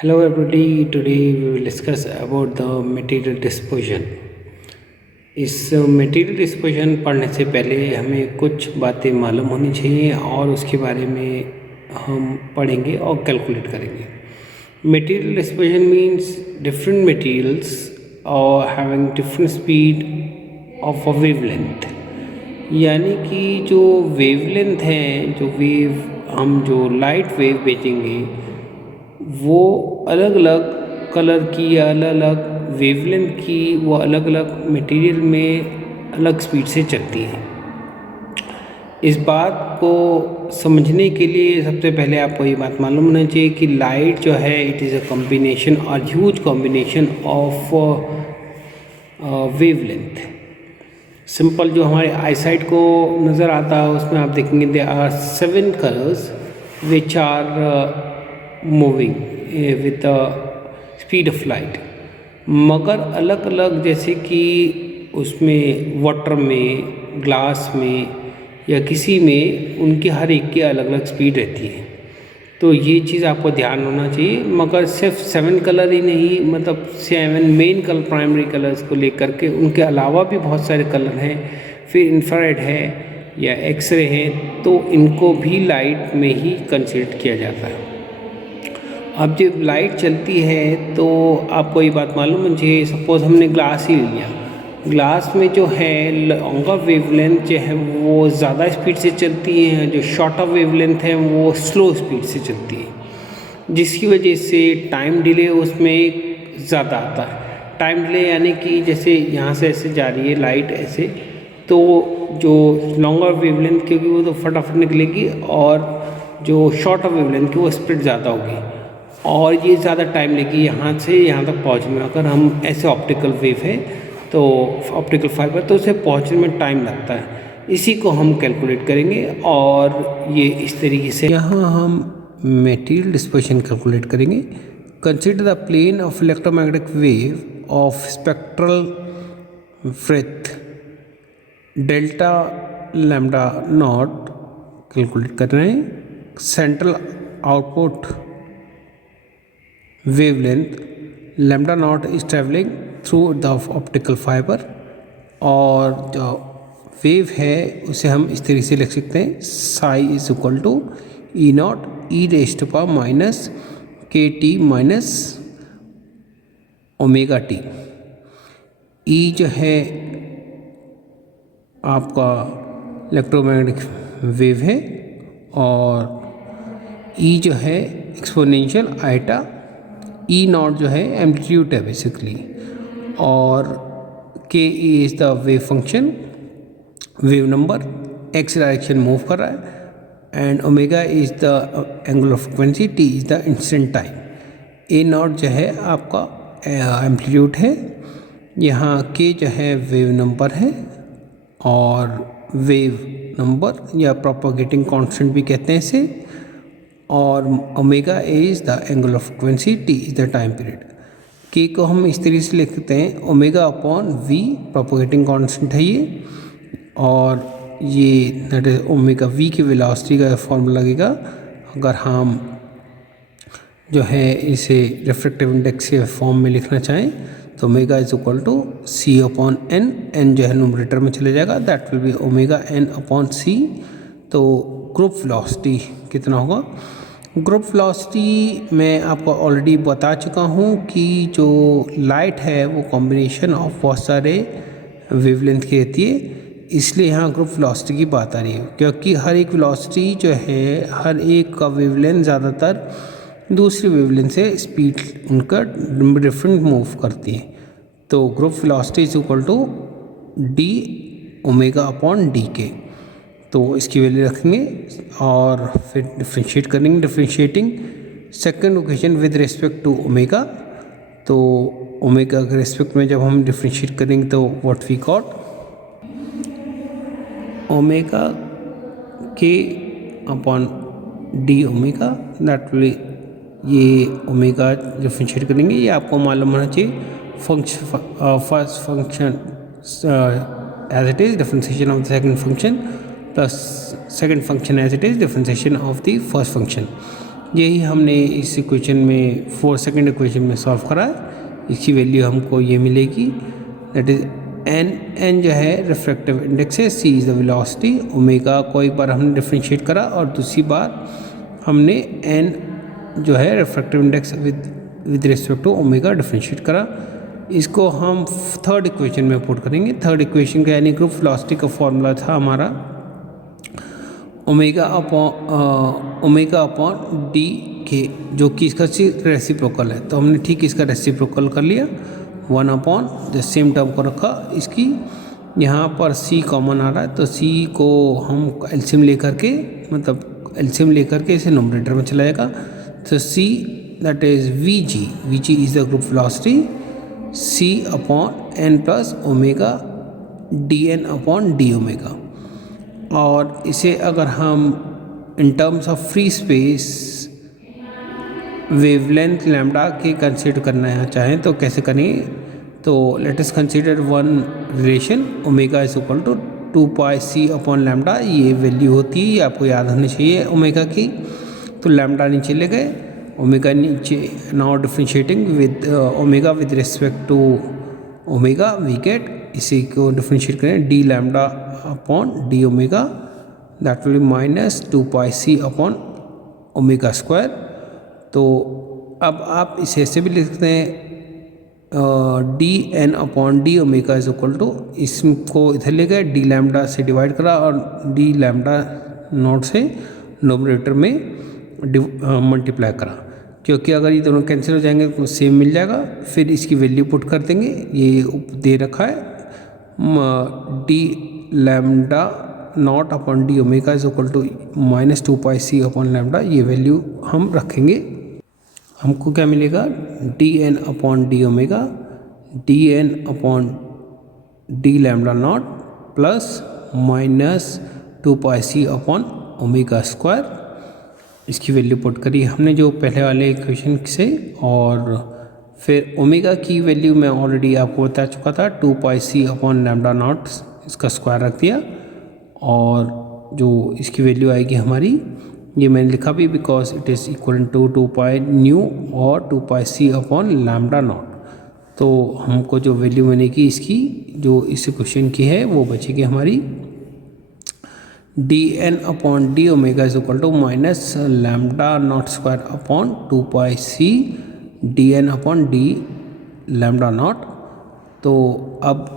Hello everybody, today we will discuss about the material dispersion. इस material dispersion पढ़ने से पहले हमें कुछ बातें मालूम होनी चाहिए और उसके बारे में हम पढ़ेंगे और कैलकुलेट करेंगे. Material dispersion means different materials और having different speed of a wavelength. यानी कि जो वेवलेंथ है, जो वेव हम जो लाइट वेव भेजेंगे वो अलग अलग कलर की या अलग अलग वेवलेंथ की वो अलग अलग मटेरियल में अलग स्पीड से चलती हैं. इस बात को समझने के लिए सबसे पहले आपको ये बात मालूम होना चाहिए कि लाइट जो है इट इज़ अ कॉम्बिनेशन और huge combination of wavelength. Simple जो हमारे आईसाइट को नज़र आता है उसमें आप देखेंगे they are 7 colours which are moving with the speed of light. मगर अलग अलग जैसे कि उसमें वाटर में, ग्लास में या किसी में उनकी हर एक की अलग अलग स्पीड रहती है. तो ये चीज़ आपको ध्यान होना चाहिए. मगर सिर्फ 7 कलर ही नहीं, मतलब 7 मेन कलर प्राइमरी कलर्स को लेकर के उनके अलावा भी बहुत सारे कलर हैं. फिर इंफ्रारेड है या एक्सरे है, तो इनको भी लाइट में ही कंसिडर किया जाता है. अब जब लाइट चलती है तो आपको ये बात मालूम होनी चाहिए. सपोज़ हमने ग्लास ही लिया, ग्लास में जो है लॉन्गर वेवलेंथ जो है वो ज़्यादा स्पीड से चलती है, जो शॉर्टर वेवलेंथ है वो स्लो स्पीड से चलती है, जिसकी वजह से टाइम डिले उसमें ज़्यादा आता है. टाइम डिले यानी कि जैसे यहाँ से ऐसे जा रही है लाइट ऐसे, तो जो लॉन्गर वेवलेंथ की होगी वो तो फटाफट निकलेगी और जो शॉर्टर वेवलेंथ की वो स्पीड ज़्यादा होगी और ये ज़्यादा टाइम लेगी यहाँ से यहाँ तक पहुँचने में. अगर हम ऐसे ऑप्टिकल वेव है तो ऑप्टिकल फाइबर, तो उसे पहुँचने में टाइम लगता है. इसी को हम कैलकुलेट करेंगे और ये इस तरीके से यहाँ हम मटेरियल डिस्पर्शन कैलकुलेट करेंगे. Consider the plane of electromagnetic wave of spectral breadth delta lambda naught calculate कर रहे हैं. Central output wavelength lambda naught is traveling through the optical fiber. और जो वेव है उसे हम इस तरीके से लिख सकते हैं psi is equal to E naught E rest power minus K T minus omega T. E जो है आपका इलेक्ट्रोमैग्नेटिक वेव है और ई जो है एक्सपोनेंशियल आइटा. ई नॉट जो है एम्पलीट्यूड है बेसिकली, और के is the wave function, wave number x direction move कर रहा है, and omega is the angular frequency, T is the instant time. A not जो है आपका एम्पलीट्यूड है, यहाँ के जो है वेव नंबर है और वेव नंबर या प्रोपोगेटिंग कांस्टेंट भी कहते हैं इसे, और omega is the angular frequency, T is the time period. K को हम इस तरीके से लिखते हैं omega upon V, propagating constant है ये, और ये दैट इज ओमेगा वी की वेलोसिटी का फॉर्मूला लगेगा. अगर हम जो है इसे रिफ्रैक्टिव इंडेक्स के फॉर्म में लिखना चाहें तो omega is equal to C upon n. N जो है न्यूमरेटर में चले जाएगा, that will be omega n upon c. तो ग्रुप वेलोसिटी कितना होगा? ग्रुप वेलोसिटी मैं आपको ऑलरेडी बता चुका हूँ कि जो लाइट है वो कॉम्बिनेशन ऑफ बहुत सारे वेवलेंथ की रहती है, इसलिए यहाँ ग्रुप वेलोसिटी की बात आ रही है. क्योंकि हर एक वेलोसिटी जो है, हर एक का वेवलेंथ ज़्यादातर दूसरी वेवलेंथ से स्पीड उनका डिफरेंट मूव करती है. तो group velocity is equal to D omega upon D K. तो इसकी वैल्यू रखेंगे और फिर डिफ्रेंशिएट करेंगे. Differentiating second equation with respect to omega. तो ओमेगा के रिस्पेक्ट में जब हम डिफ्रेंशिएट करेंगे तो व्हाट वी गॉट, ओमेगा के upon D omega, that will, ये ओमेगा डिफ्रेंशिएट करेंगे, ये आपको मालूम होना चाहिए. First function as it is differentiation of the second function plus second function as it is differentiation of the first function. यही हमने इस इक्वेशन में 4 सेकंड इक्वेशन में सॉल्व करा है। इसकी वैल्यू हमको ये मिलेगी, दैट इज एन जो है रिफ्रैक्टिव इंडेक्स है, सी इज़ द वेलोसिटी, ओमेगा को एक बार हमने डिफ्रेंशिएट करा और दूसरी बार हमने एन जो है refractive index with respect to omega differentiate करा। इसको हम थर्ड इक्वेशन में पुट करेंगे। थर्ड इक्वेशन का यानी ग्रुप वेलोसिटी का फॉर्मूला था हमारा ओमेगा अपॉन डी के, जो कि इसका रेसिप्रोकल है। तो हमने ठीक इसका रेसिप्रोकल कर लिया, 1 अपॉन द सेम टर्म को रखा। इसकी यहाँ पर सी कॉमन आ रहा है, तो सी को हम एलसीएम लेकर के, मतलब एलसीएम लेकर के इसे नोमरेटर में चला जाएगा। तो see that is V G is the group velocity, C upon N plus omega D N upon D omega. और इसे अगर हम in terms of free space wavelength lambda के कंसिडर करना चाहें तो कैसे करें, तो let us consider one relation omega is equal to 2 pi C upon lambda. ये वैल्यू होती है, ये आपको याद होनी चाहिए ओमेगा की। तो लैम्डा नीचे ले गए, ओमेगा नीचे, now differentiating with omega with respect to omega we get, इसी को डिफ्रेंशिएट करें D lambda upon D omega, that will be minus 2 pi C upon omega square. तो अब आप इसे ऐसे भी लिख सकते हैं D N upon D omega is equal to, इसको इधर ले गए, डी लैम्डा से डिवाइड करा और डी लैम्डा नॉट से नोमरेटर में मल्टीप्लाई करा, क्योंकि अगर ये दोनों कैंसिल हो जाएंगे तो सेम मिल जाएगा। फिर इसकी वैल्यू पुट कर देंगे, ये दे रखा है D lambda not upon D omega is equal to minus 2 pi C upon lambda, ये वैल्यू हम रखेंगे। हमको क्या मिलेगा, D N upon D omega D N upon D lambda not plus minus 2 pi C upon omega square. इसकी value put करी हमने जो पहले वाले इक्वेशन से, और फिर ओमेगा की वैल्यू मैं ऑलरेडी आपको बता चुका था, 2 pi C upon lambda not, इसका स्क्वायर रख दिया। और जो इसकी वैल्यू आएगी हमारी, ये मैंने लिखा भी because it is equal to 2 pi nu और 2 pi C upon lambda not. तो हमको जो वैल्यू मिलेगी इसकी, जो इस इक्वेशन की है, वो बचेगी हमारी D N upon D omega is equal to minus lambda not square upon 2 pi C D N upon D lambda not. तो अब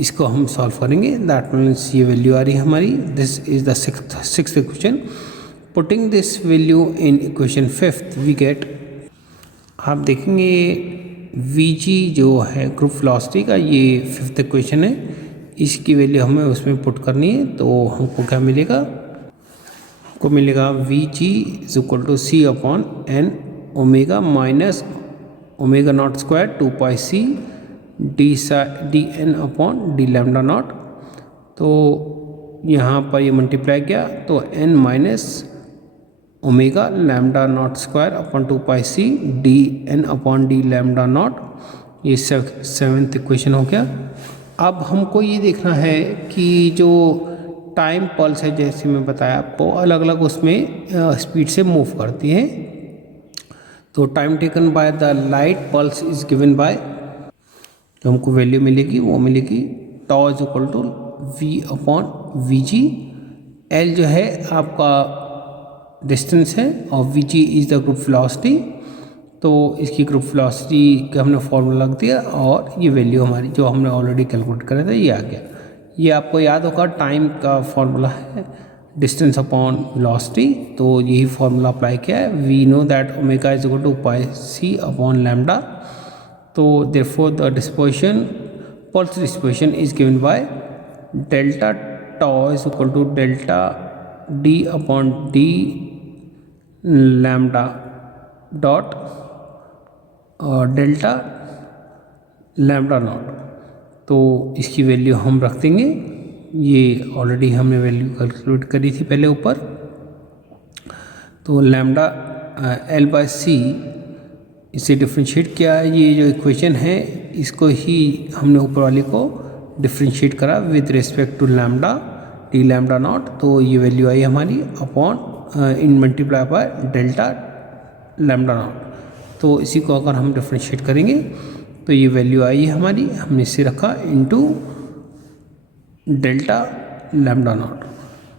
इसको हम सॉल्व करेंगे, दैट मीन्स ये वैल्यू आ रही है हमारी, this is the sixth equation. Putting this value in equation 5th we get, आप देखेंगे वी जी जो है ग्रुप वेलोसिटी का, ये 5th इक्वेशन है, इसकी वैल्यू हमें उसमें पुट करनी है। तो हमको क्या मिलेगा, हमको मिलेगा V G is equal to C upon N omega minus omega not square 2 pi C D N upon D lambda not. तो यहाँ पर ये मल्टीप्लाई किया तो N minus omega lambda not square upon 2 pi C D N upon D lambda not, ये 7th equation हो गया। अब हमको ये देखना है कि जो टाइम पल्स है, जैसे मैं बताया आपको, अलग अलग उसमें स्पीड से मूव करती है। तो time taken by the light pulse is given by, जो हमको वैल्यू मिलेगी वो मिलेगी tau is equal to V upon V G. L जो है आपका डिस्टेंस है और V G is the group velocity. तो इसकी ग्रुप वेलोसिटी का हमने फॉर्मूला लग दिया और ये वैल्यू हमारी जो हमने ऑलरेडी कैलकुलेट करा था ये आ गया। ये आपको याद होगा टाइम का फॉर्मूला है डिस्टेंस अपॉन वेलोसिटी, तो यही फॉर्मूला अप्लाई किया है। We know that omega is equal to pi C upon lambda. तो therefore the dispersion, pulse dispersion is given by delta tau is equal to delta d upon D lambda dot delta lambda not. तो इसकी value हम रख देंगे, ये already हमने value calculate करी थी पहले ऊपर। तो लैम्डा एल बाय सी, इसे डिफ्रेंशिएट किया, ये जो इक्वेशन है इसको ही हमने ऊपर वाले को डिफ्रेंशिएट करा with respect to lambda D lambda not. तो ये वैल्यू आई हमारी अपॉन इन multiply by delta lambda not. तो इसी को अगर हम डिफ्रेंशिएट करेंगे तो ये वैल्यू आई है हमारी, हमने इसे रखा इनटू डेल्टा लैम्डा नॉट।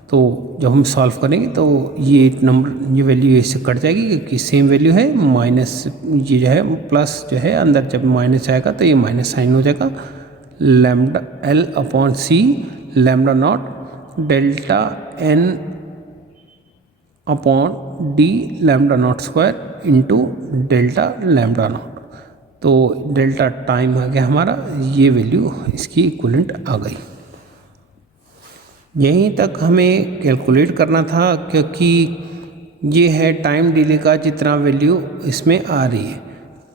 तो जब हम सॉल्व करेंगे तो ये नंबर, ये वैल्यू इससे कट जाएगी क्योंकि सेम वैल्यू है, माइनस ये जो है प्लस जो है अंदर जब माइनस आएगा तो ये माइनस साइन हो जाएगा। Lambda L upon C lambda naught delta N upon D lambda not square into delta lambda not. तो डेल्टा टाइम आ गया हमारा, ये वैल्यू इसकी इक्विवेलेंट आ गई। यहीं तक हमें कैलकुलेट करना था क्योंकि ये है टाइम डिले का जितना वैल्यू इसमें आ रही है।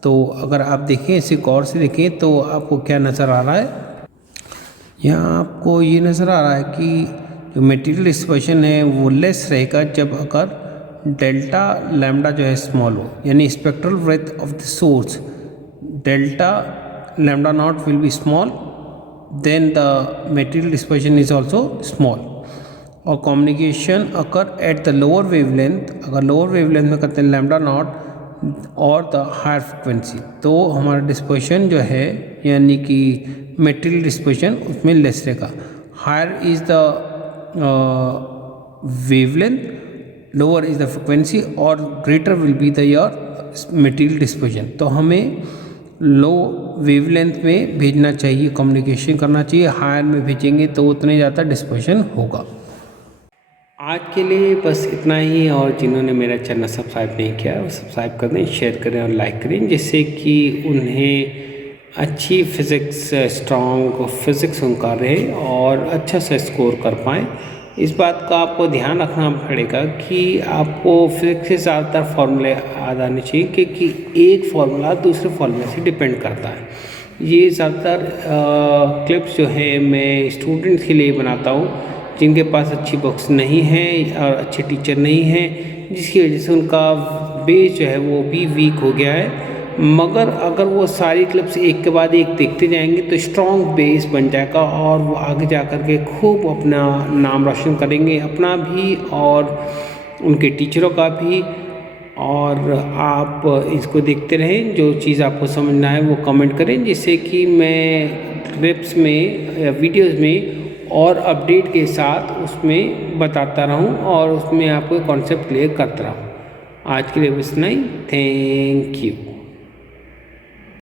तो अगर आप देखें, इसे गौर से देखें तो आपको क्या नज़र आ रहा है, यहाँ आपको ये नज़र आ रहा है कि जो मटेरियल डिस्पर्शन है वो लेस रहेगा जब अगर डेल्टा लैम्डा जो है स्मॉल हो, यानी spectral breadth of the source delta lambda not will be small, then the material dispersion is also small। और communication occur at the lower wavelength, अगर lower wavelength में करते हैं लैम्डा नॉट और द हायर फ्रिक्वेंसी, तो हमारा dispersion जो है यानी कि मटेरियल डिस्पर्शन उसमें लेस रहेगा। Higher is the wavelength, lower is the frequency और greater will be the your material dispersion. तो हमें लो वेवलेंथ में भेजना चाहिए, कम्युनिकेशन करना चाहिए, हायर में भेजेंगे तो उतने ज़्यादा डिस्पर्शन होगा। आज के लिए बस इतना ही, और जिन्होंने मेरा चैनल सब्सक्राइब नहीं किया वो सब्सक्राइब कर दें, शेयर करें और लाइक करें, जिससे कि उन्हें अच्छी फिज़िक्स, स्ट्रॉन्ग फिज़िक्स उनका रहे और अच्छा सा स्कोर कर पाएँ। इस बात का आपको ध्यान रखना पड़ेगा कि आपको फिजिक्स से ज़्यादातर फार्मूले याद आने चाहिए क्योंकि एक फार्मूला दूसरे फार्मूले से डिपेंड करता है। ये ज़्यादातर क्लिप्स जो है मैं स्टूडेंट्स के लिए बनाता हूँ जिनके पास अच्छी बुक्स नहीं हैं और अच्छे टीचर नहीं हैं, जिसकी वजह से उनका बेस जो है वो भी वीक हो गया है। मगर अगर वो सारी क्लिप्स एक के बाद एक देखते जाएंगे तो स्ट्रॉन्ग बेस बन जाएगा और वो आगे जा कर के खूब अपना नाम रोशन करेंगे, अपना भी और उनके टीचरों का भी। और आप इसको देखते रहें, जो चीज़ आपको समझना है वो कमेंट करें, जिससे कि मैं क्लिप्स में या वीडियोज़ में और अपडेट के साथ उसमें बताता रहूं और उसमें आपको कॉन्सेप्ट क्लियर करता रहूं। आज के लिए बस नहीं, थैंक यू।